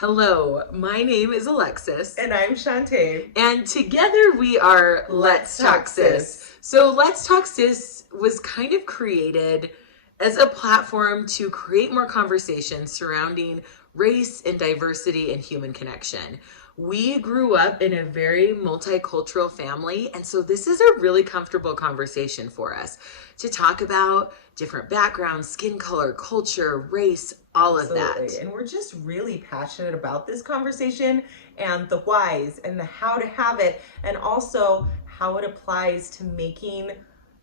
Hello, my name is Alexis. And I'm Chanté. And together we are Let's Talk Sis. So Let's Talk Sis was kind of created as a platform to create more conversations surrounding race and diversity and human connection. We grew up in a very multicultural family, and so this is a really comfortable conversation for us to talk about different backgrounds, skin color, culture, race, all of that. And we're just really passionate about this conversation and the whys and the how to have it, and also how it applies to making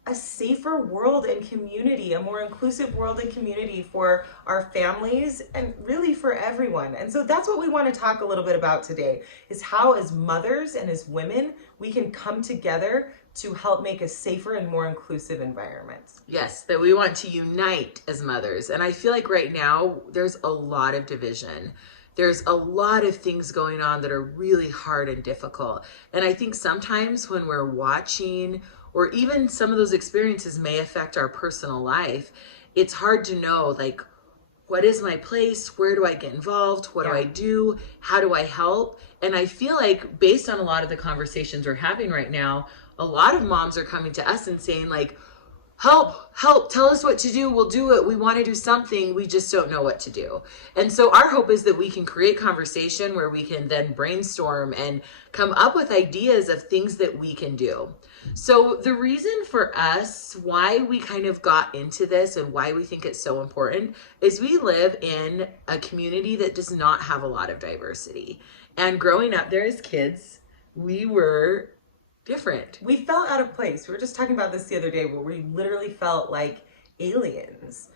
a safer world and community, a more inclusive world and community for our families and really for everyone. And so that's what we want to talk a little bit about today, is how as mothers and as women, we can come together to help make a safer and more inclusive environment. Yes, that we want to unite as mothers. And I feel like right now there's a lot of division. There's a lot of things going on that are really hard and difficult. And I think sometimes when we're watching, or even some of those experiences may affect our personal life, it's hard to know, like, what is my place? Where do I get involved? What do I do? How do I help? And I feel like based on a lot of the conversations we're having right now, a lot of moms are coming to us and saying, like, help, tell us what to do. We'll do it. We want to do something. We just don't know what to do. And so our hope is that we can create conversation where we can then brainstorm and come up with ideas of things that we can do. So the reason for us, why we kind of got into this and why we think it's so important, is we live in a community that does not have a lot of diversity. And growing up there as kids, we were different. We felt out of place. We were just talking about this the other day, where we literally felt like aliens.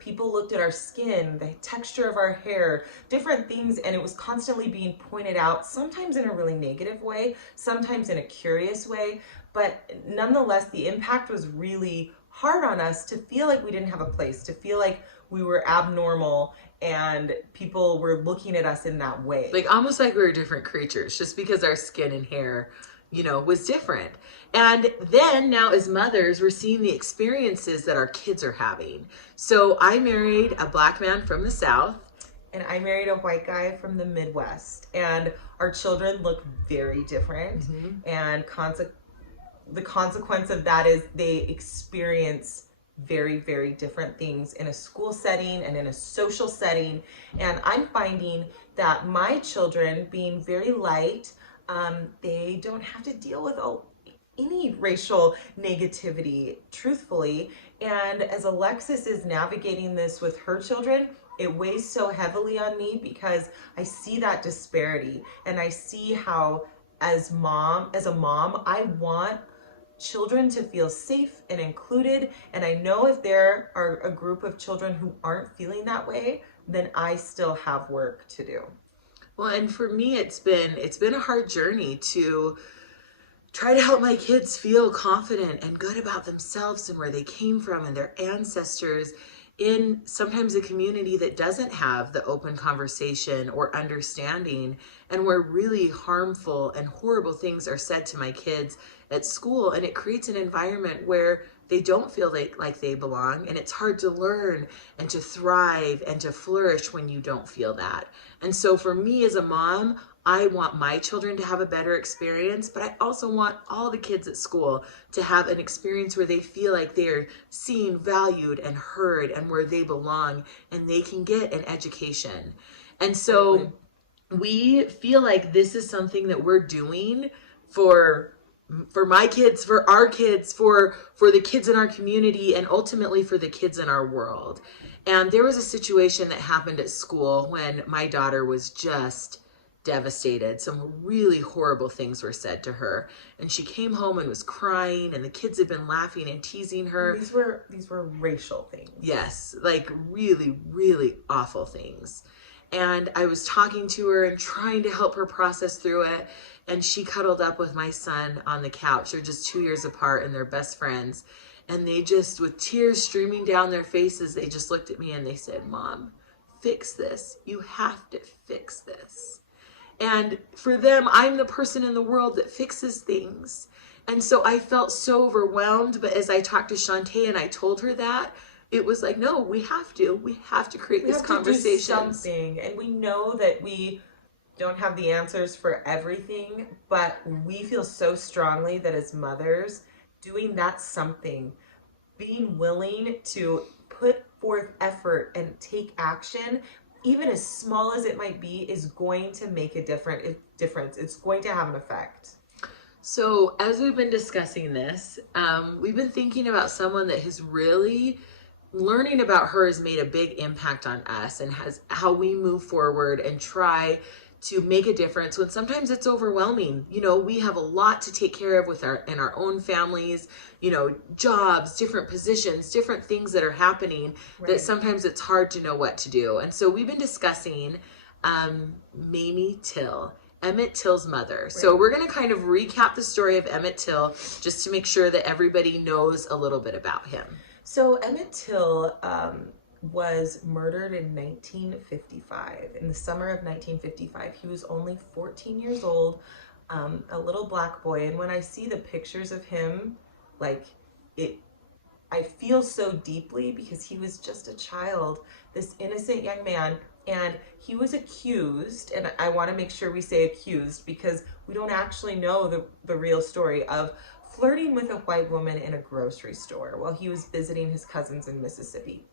People looked at our skin, the texture of our hair, different things, and it was constantly being pointed out, sometimes in a really negative way, sometimes in a curious way. But nonetheless, the impact was really hard on us to feel like we didn't have a place, to feel like we were abnormal and people were looking at us in that way. Like almost like we were different creatures just because our skin and hair, was different. And then now as mothers, we're seeing the experiences that our kids are having. So I married a black man from the South. And I married a white guy from the Midwest. And our children look very different. Mm-hmm. And the consequence of that is they experience very, very different things in a school setting and in a social setting. And I'm finding that my children, being very light, they don't have to deal with any racial negativity, truthfully. And as Alexis is navigating this with her children, it weighs so heavily on me because I see that disparity, and I see how as a mom, I want children to feel safe and included. And I know if there are a group of children who aren't feeling that way, then I still have work to do. Well, and for me, it's been a hard journey to try to help my kids feel confident and good about themselves and where they came from and their ancestors in sometimes a community that doesn't have the open conversation or understanding, and where really harmful and horrible things are said to my kids at school. And it creates an environment where they don't feel like they belong, and it's hard to learn and to thrive and to flourish when you don't feel that. And so for me as a mom, I want my children to have a better experience, but I also want all the kids at school to have an experience where they feel like they're seen, valued, and heard, and where they belong, and they can get an education. And so we feel like this is something that we're doing for my kids, for our kids, for the kids in our community, and ultimately for the kids in our world. And there was a situation that happened at school when my daughter was just devastated. Some really horrible things were said to her, and she came home and was crying, and the kids had been laughing and teasing her. These were racial things. Yes, like really, really awful things. And I was talking to her and trying to help her process through it. And she cuddled up with my son on the couch. They're just 2 years apart and they're best friends. And they just, with tears streaming down their faces, they just looked at me and they said, "Mom, fix this. You have to fix this." And for them, I'm the person in the world that fixes things. And so I felt so overwhelmed. But as I talked to Chanté and I told her that, it was like, no, we have to create We this have to do conversations. something, and we know that we don't have the answers for everything, but we feel so strongly that as mothers, doing that something, being willing to put forth effort and take action, even as small as it might be, is going to make a difference. It's going to have an effect. So, as we've been discussing this, we've been thinking about someone that has really learning about her has made a big impact on us and has how we move forward and try to make a difference when sometimes it's overwhelming. You know, we have a lot to take care of with our in our own families, you know, jobs, different positions, different things that are happening that sometimes it's hard to know what to do. And so we've been discussing Mamie Till, Emmett Till's mother. Right. So we're going to kind of recap the story of Emmett Till just to make sure that everybody knows a little bit about him. So Emmett Till was murdered in 1955. In the summer of 1955, he was only 14 years old, a little black boy. And when I see the pictures of him, like I feel so deeply because he was just a child, this innocent young man. And he was accused, and I want to make sure we say accused because we don't actually know the real story of flirting with a white woman in a grocery store while he was visiting his cousins in Mississippi.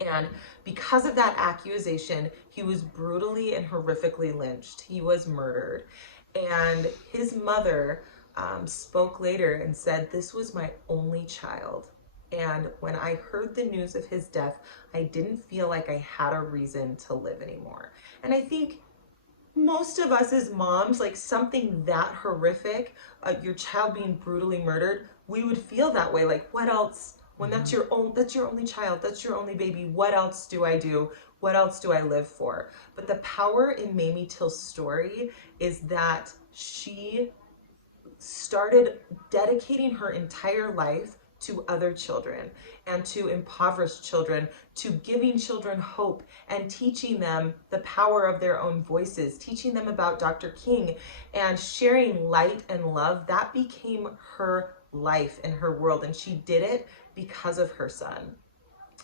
And because of that accusation, he was brutally and horrifically lynched. He was murdered. And his mother spoke later and said, "This was my only child. And when I heard the news of his death, I didn't feel like I had a reason to live anymore." And I think most of us as moms, like something that horrific, your child being brutally murdered, we would feel that way. Like, what else? When that's your only child, that's your only baby. What else do I do? What else do I live for? But the power in Mamie Till's story is that she started dedicating her entire life to other children and to impoverished children, to giving children hope and teaching them the power of their own voices, teaching them about Dr. King and sharing light and love. That became her life and her world, and she did it because of her son.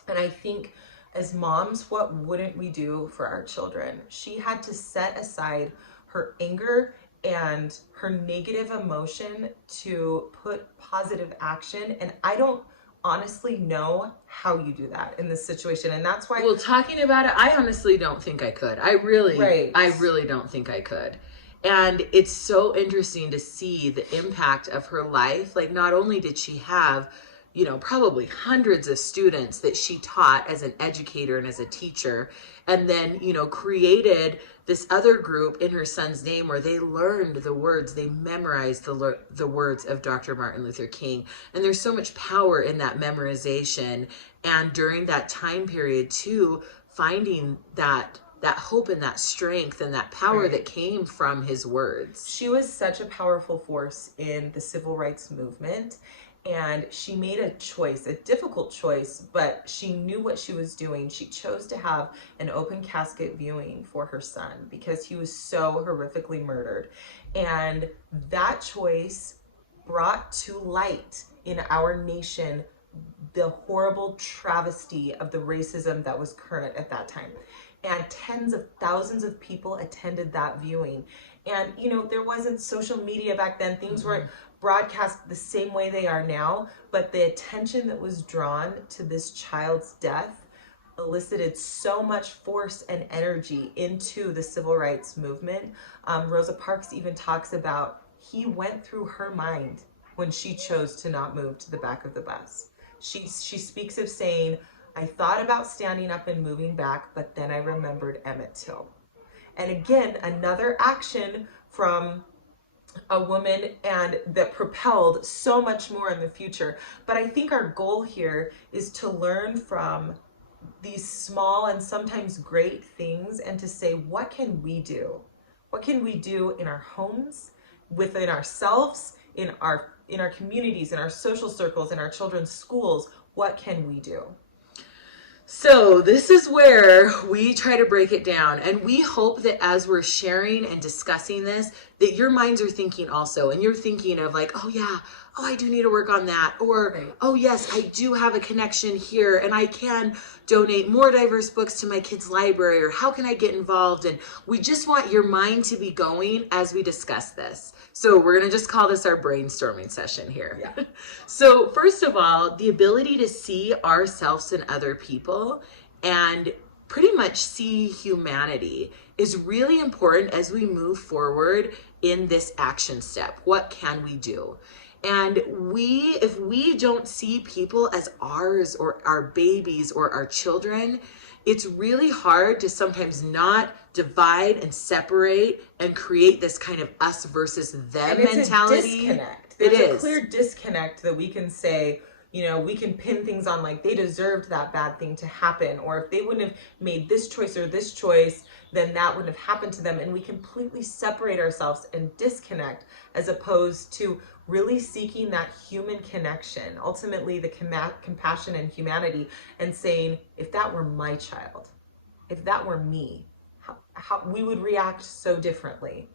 And I think as moms, what wouldn't we do for our children? She had to set aside her anger and her negative emotion to put positive action. And I don't honestly know how you do that in this situation. And that's why, well, talking about it, I honestly don't think I could. I really don't think I could. And it's so interesting to see the impact of her life. Like, not only did she have, you know, probably hundreds of students that she taught as an educator and as a teacher, and then, you know, created this other group in her son's name where they learned the words, they memorized the words of Dr. Martin Luther King. And there's so much power in that memorization. And during that time period too, finding that hope and that strength and that power that came from his words. She was such a powerful force in the civil rights movement. And she made a choice, a difficult choice, but she knew what she was doing. She chose to have an open casket viewing for her son because he was so horrifically murdered. And that choice brought to light in our nation the horrible travesty of the racism that was current at that time. And tens of thousands of people attended that viewing. And, you know, there wasn't social media back then. Things weren't broadcast the same way they are now, but the attention that was drawn to this child's death elicited so much force and energy into the civil rights movement. Rosa Parks even talks about he went through her mind when she chose to not move to the back of the bus. She speaks of saying, "I thought about standing up and moving back, but then I remembered Emmett Till." And again, another action from a woman and that propelled so much more in the future. But I think our goal here is to learn from these small and sometimes great things and to say, what can we do? What can we do in our homes, within ourselves, in our communities, in our social circles, in our children's schools? What can we do? So this is where we try to break it down, and we hope that as we're sharing and discussing this, that your minds are thinking also, and you're thinking of like, oh oh, I do need to work on that. Or, Right. oh, yes, I do have a connection here and I can donate more diverse books to my kids' library. Or how can I get involved? And we just want your mind to be going as we discuss this. So we're going to just call this our brainstorming session here. Yeah. So first of all, the ability to see ourselves and other people and pretty much see humanity is really important as we move forward in this action step. What can we do? And if we don't see people as ours or our babies or our children, it's really hard to sometimes not divide and separate and create this kind of us versus them And it's mentality. a disconnect. It There's a is. clear disconnect that we can say, you know, we can pin things on like they deserved that bad thing to happen, or if they wouldn't have made this choice or this choice, then that wouldn't have happened to them. And we completely separate ourselves and disconnect, as opposed to really seeking that human connection, ultimately the compassion and humanity, and saying, if that were my child, if that were me, how we would react so differently.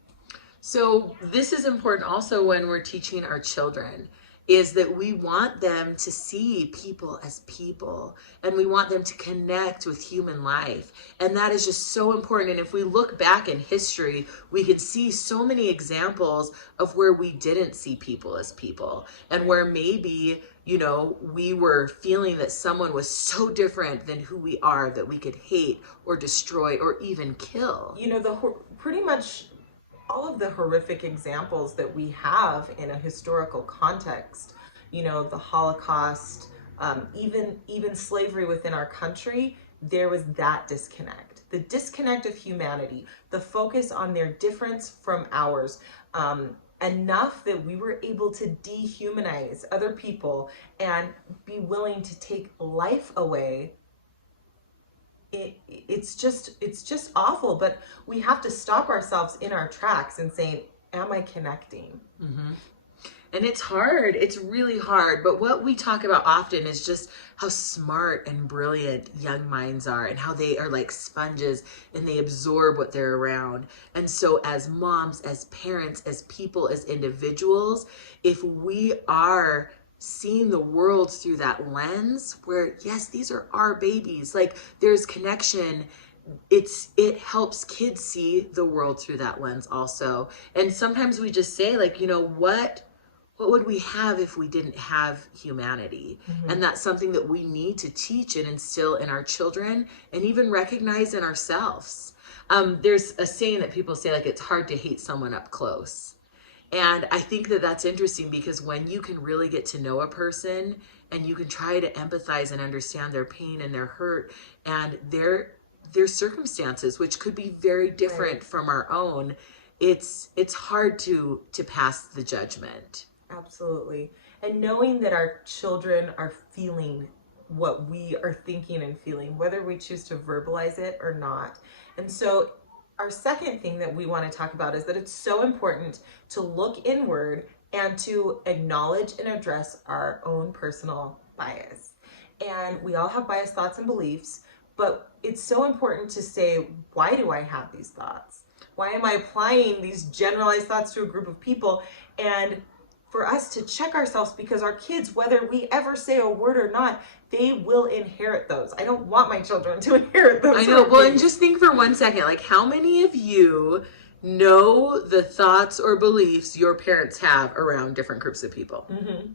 So this is important also when we're teaching our children, is that we want them to see people as people and we want them to connect with human life. And that is just so important. And if we look back in history, we can see so many examples of where we didn't see people as people and where maybe, you know, we were feeling that someone was so different than who we are that we could hate or destroy or even kill. You know, pretty much all of the horrific examples that we have in a historical context, you know, the Holocaust, even slavery within our country, there was that disconnect. The disconnect of humanity, the focus on their difference from ours, enough that we were able to dehumanize other people and be willing to take life away. It's just awful, but we have to stop ourselves in our tracks and say, am I connecting? Mm-hmm. And it's hard. It's really hard. But what we talk about often is just how smart and brilliant young minds are and how they are like sponges and they absorb what they're around. And so as moms, as parents, as people, as individuals, if we are seeing the world through that lens where, yes, these are our babies, like there's connection, it helps kids see the world through that lens also. And sometimes we just say, like, you know, what would we have if we didn't have humanity? Mm-hmm. And that's something that we need to teach and instill in our children and even recognize in ourselves. There's a saying that people say, like, it's hard to hate someone up close. And I think that that's interesting because when you can really get to know a person and you can try to empathize and understand their pain and their hurt and their circumstances, which could be very different Right. from our own, it's hard to pass the judgment. Absolutely. And knowing that our children are feeling what we are thinking and feeling, whether we choose to verbalize it or not. And so our second thing that we want to talk about is that it's so important to look inward and to acknowledge and address our own personal bias. And we all have biased thoughts and beliefs, but it's so important to say, why do I have these thoughts? Why am I applying these generalized thoughts to a group of people? And for us to check ourselves, because our kids, whether we ever say a word or not, they will inherit those. I don't want my children to inherit those. I know. Well, and just think for 1 second, like how many of you know the thoughts or beliefs your parents have around different groups of people? Mm-hmm.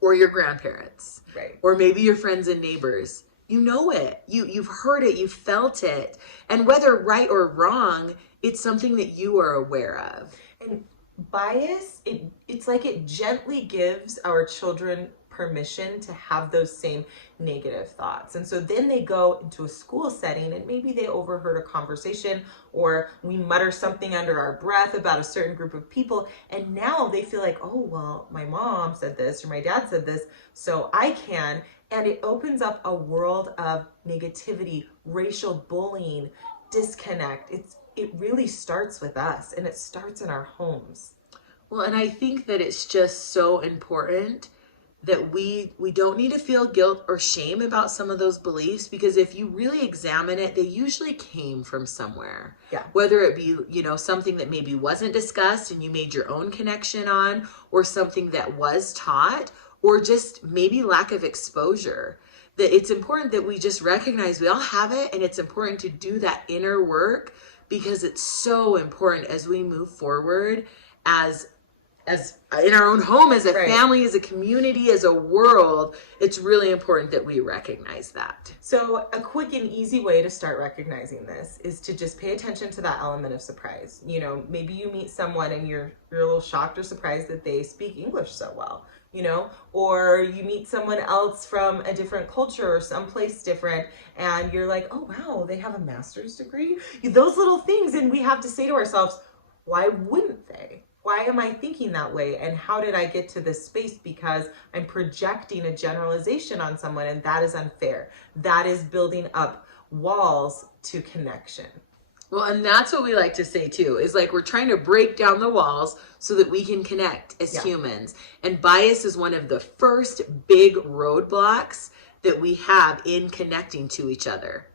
Or your grandparents? Right. Or maybe your friends and neighbors. You know it. You've heard it. You've felt it. And whether right or wrong, it's something that you are aware of. And bias, it's like it gently gives our children permission to have those same negative thoughts. And so then they go into a school setting and maybe they overheard a conversation or we mutter something under our breath about a certain group of people. And now they feel like, oh, well, my mom said this or my dad said this, so I can. And it opens up a world of negativity, racial bullying, disconnect. It really starts with us and it starts in our homes. Well, and I think that it's just so important that we don't need to feel guilt or shame about some of those beliefs, because if you really examine it, they usually came from somewhere. Yeah. Whether it be, something that maybe wasn't discussed and you made your own connection on, or something that was taught, or just maybe lack of exposure. That it's important that we just recognize we all have it, and it's important to do that inner work, because it's so important as we move forward as in our own home, as a family, as a community, as a world. It's really important that we recognize that. So a quick and easy way to start recognizing this is to just pay attention to that element of surprise. Maybe you meet someone and you're a little shocked or surprised that they speak English so well, or you meet someone else from a different culture or someplace different, and you're like, oh wow, they have a master's degree. Those little things, and we have to say to ourselves, why wouldn't they? Why am I thinking that way? And how did I get to this space? Because I'm projecting a generalization on someone, and that is unfair. That is building up walls to connection. Well, and that's what we like to say too, is like we're trying to break down the walls so that we can connect as humans. And bias is one of the first big roadblocks that we have in connecting to each other.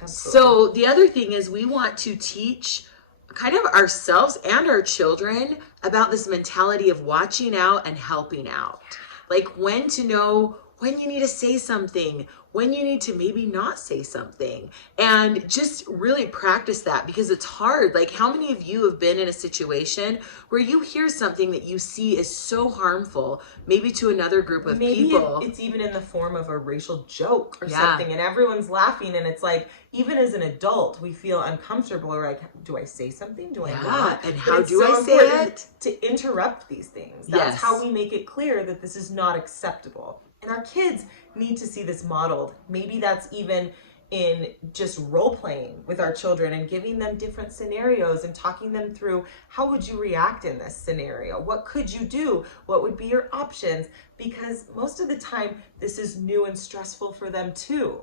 Absolutely. So the other thing is we want to teach kind of ourselves and our children about this mentality of watching out and helping out. Like when to know when you need to say something, when you need to maybe not say something, and just really practice that, because it's hard. Like, how many of you have been in a situation where you hear something that you see is so harmful, maybe to another group of people? Maybe it's even in the form of a racial joke or something, and everyone's laughing, and it's like, even as an adult, we feel uncomfortable. Or like, do I say something? Do I not? And how do I say it? To interrupt these things. That's how we make it clear that this is not acceptable. And our kids need to see this modeled. Maybe that's even in just role playing with our children and giving them different scenarios and talking them through, how would you react in this scenario? What could you do? What would be your options? Because most of the time, this is new and stressful for them too.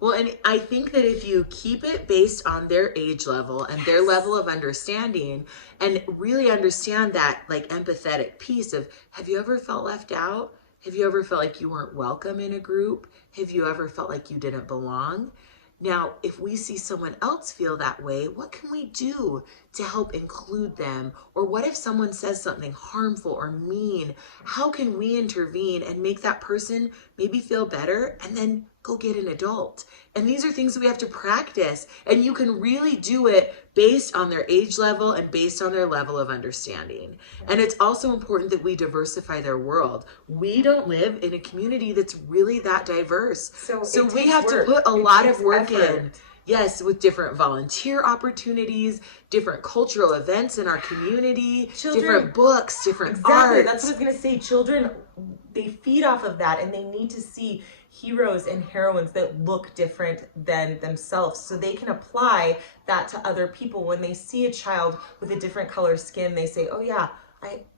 Well, and I think that if you keep it based on their age level and their level of understanding, and really understand that like empathetic piece of, have you ever felt left out? Have you ever felt like you weren't welcome in a group? Have you ever felt like you didn't belong? Now, if we see someone else feel that way, what can we do to help include them? Or what if someone says something harmful or mean? How can we intervene and make that person maybe feel better, and then go get an adult? And these are things that we have to practice. And you can really do it based on their age level and based on their level of understanding. And it's also important that we diversify their world. We don't live in a community that's really that diverse. So we have to put a lot of work in. Yes, with different volunteer opportunities, different cultural events in our community, different books, different art. That's what I was going to say. Children, they feed off of that, and they need to see heroes and heroines that look different than themselves, so they can apply that to other people. When they see a child with a different color skin, they say, oh yeah,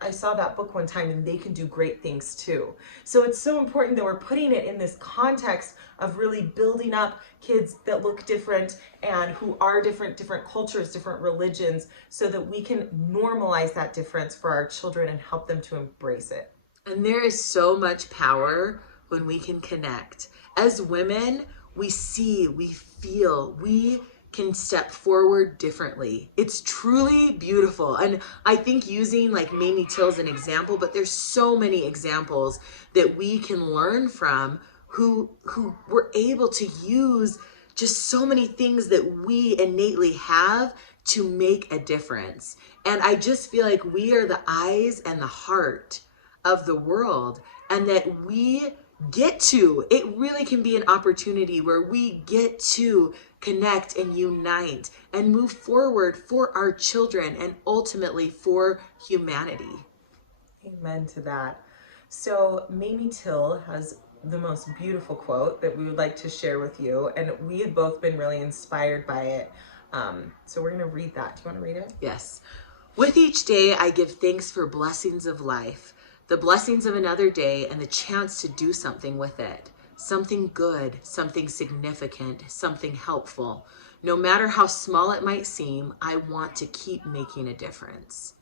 I saw that book one time, and they can do great things too. So it's so important that we're putting it in this context of really building up kids that look different and who are different cultures, different religions, so that we can normalize that difference for our children and help them to embrace it. And there is so much power when we can connect. As women, we see, we feel, we can step forward differently. It's truly beautiful. And I think using like Mamie Till as an example, but there's so many examples that we can learn from who were able to use just so many things that we innately have to make a difference. And I just feel like we are the eyes and the heart of the world, and that we get to, it really can be an opportunity where we get to connect and unite and move forward for our children and ultimately for humanity. Amen to that. So Mamie Till has the most beautiful quote that we would like to share with you, and we have both been really inspired by it. So we're going to read that. Do you want to read it? Yes. With each day, I give thanks for blessings of life, the blessings of another day, and the chance to do something with it. Something good, something significant, something helpful. No matter how small it might seem, I want to keep making a difference.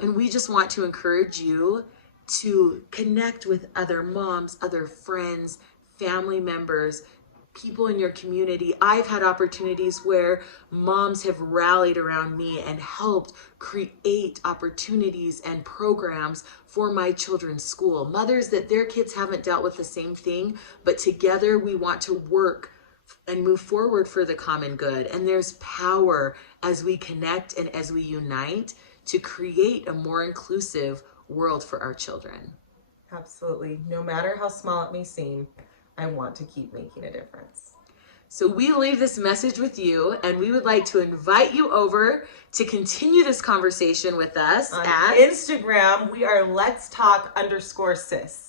And we just want to encourage you to connect with other moms, other friends, family members, people in your community. I've had opportunities where moms have rallied around me and helped create opportunities and programs for my children's school. Mothers that their kids haven't dealt with the same thing, but together we want to work and move forward for the common good. And there's power as we connect and as we unite to create a more inclusive world for our children. Absolutely. No matter how small it may seem, I want to keep making a difference. So we leave this message with you, and we would like to invite you over to continue this conversation with us On at Instagram. We are Let's Talk_sis.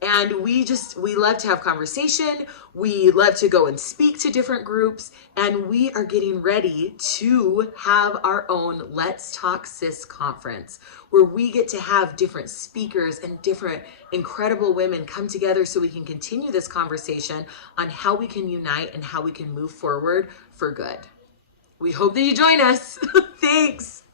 And we love to have conversation. We love to go and speak to different groups. And we are getting ready to have our own Let's Talk Sis conference, where we get to have different speakers and different incredible women come together so we can continue this conversation on how we can unite and how we can move forward for good. We hope that you join us. Thanks.